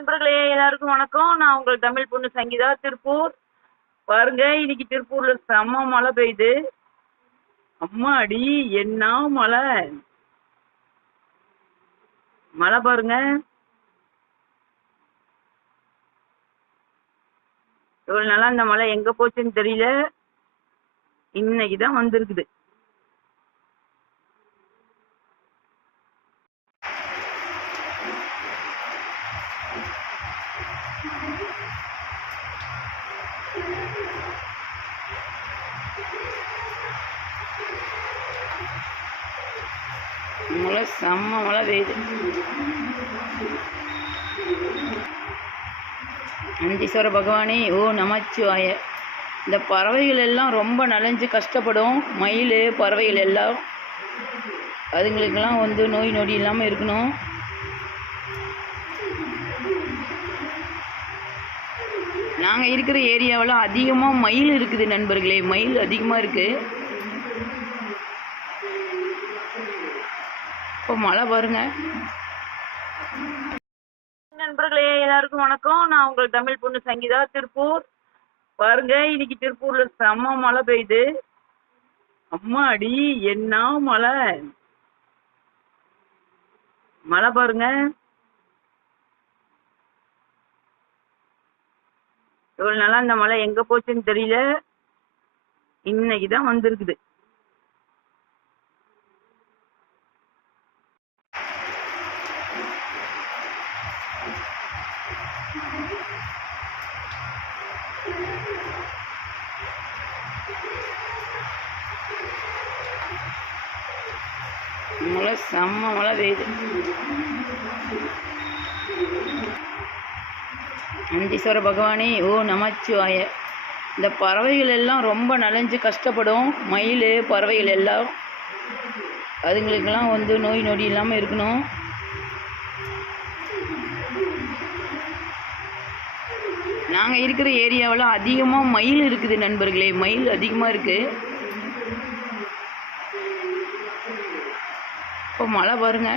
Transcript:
நண்பர்களே, எல்லாருக்கும் வணக்கம். நான் உங்கள் தமிழ் பொண்ணு சங்கீதா, திருப்பூர். பாருங்க, இன்னைக்கு திருப்பூர்ல செம்ம மழை பெய்யுது. அம்மாடி, என்ன மழை! மழை பாருங்க. இவ்வளவு நாளா இந்த மழை எங்க போச்சுன்னு தெரியல. இன்னைக்குதான் வந்திருக்குது. மழை செம்ம மழை பெய்யுது. அந்தீஸ்வர பகவானே ஓ நமச்சிவாய. இந்த பறவைகள் எல்லாம் ரொம்ப நனைஞ்சு கஷ்டப்படும். மயில் பறவைகள் எல்லாம் அதுங்களுக்கெல்லாம் நோய் நொடி இல்லாமல் இருக்கணும். நாங்கள் இருக்கிற ஏரியாவில் அதிகமாக மயில் இருக்குது நண்பர்களே. மயில் அதிகமாக இருக்குது. இப்போ மழை பாருங்க. நண்பர்களே, எல்லாருக்கும் வணக்கம். நான் உங்கள் தமிழ் பொண்ணு சங்கீதா, திருப்பூர். பாருங்க, இன்னைக்கு திருப்பூர்ல செம்ம மழை பெய்யுது. அம்மாடி, என்ன மழை! மழை பாருங்க. இவ்வளவு நாளா இந்த மழை எங்க போச்சுன்னு தெரியல. இன்னைக்குதான் வந்திருக்குது. மழை செம்ம மழை பெய்யுது. அந்தீஸ்வர பகவானே ஓ நமச்சிவாய. இந்த பறவைகள் எல்லாம் ரொம்ப நனைஞ்சு கஷ்டப்படும். மயில் பறவைகள் எல்லாம் அதுங்களுக்கெல்லாம் நோய் நொடி இல்லாமல் இருக்கணும். நாங்கள் இருக்கிற ஏரியாவில் அதிகமாக மயில் இருக்குது நண்பர்களே. மயில் அதிகமாக இருக்குது. இப்போ மழை பாருங்க.